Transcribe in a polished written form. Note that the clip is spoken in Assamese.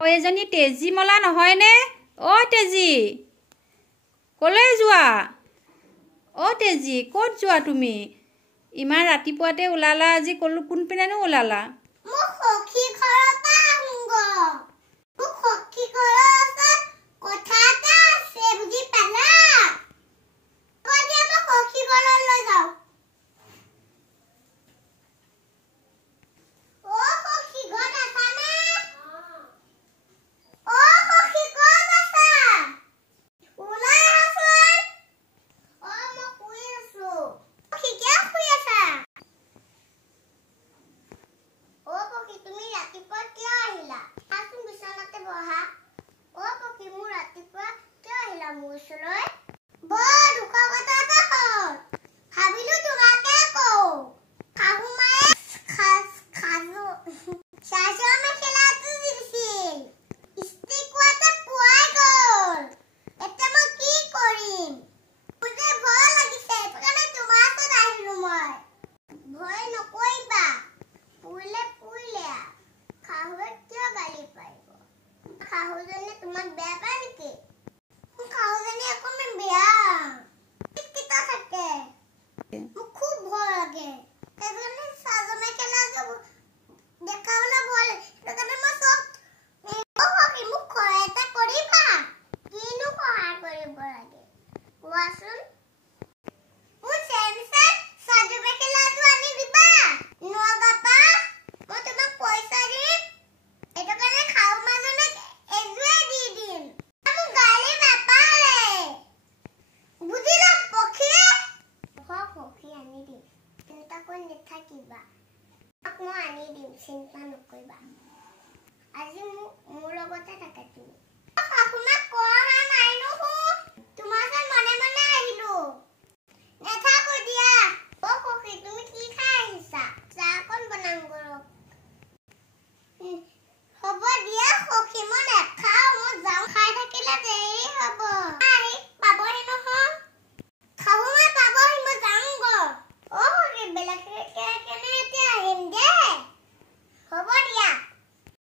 ও এজনী তেজী মলা নহয়নে? অ তেজী, কলৈ যোৱা? অ তেজী, ক'ত যোৱা তুমি? ইমান ৰাতিপুৱাতে ওলালা আজি, কোনপিনেনো ওলালা? মোৰ সখী ঘৰৰ পৰা আহোঁগৈ। মোৰ সখী ঘৰৰ কথা এটা আছে, বুজি পালা? দিয়া মই সখী ঘৰলৈ যাওঁ। অ সখী ঘৰত আছানে? অ সখী ক'ত আছা? ওলাই আহাচোন। অ মই শুই আছো। সখী কিয় শুই আছা? অ পখী, তুমি ৰাতিপুৱা কিয় আহিলা? আছোন বিছনাতে বহা। অ পখী, মোৰ ৰাতিপুৱা কিয় আহিলা মোৰ ওচৰলৈ? বৰ দুখৰ কথা এটা হ'ল। ভাবিলো তোমাকে কওঁ। শাহু মায়ে চাদৰ মেখেলাটো দিছিল। ইস্ত্ৰি কৰাতে পোৱাই গ'ল। এতিয়া মই কি কৰিম? মোৰ যে ভয় লাগিছে, সেইকাৰণে তোমাৰ ওচৰত আহিলো মই। ভয় নকৰিবা, পুৰিলে শাহুৱে কিয় গালি পাৰিব? শাহুজনী তোমাক বেয়া পায় নেকি?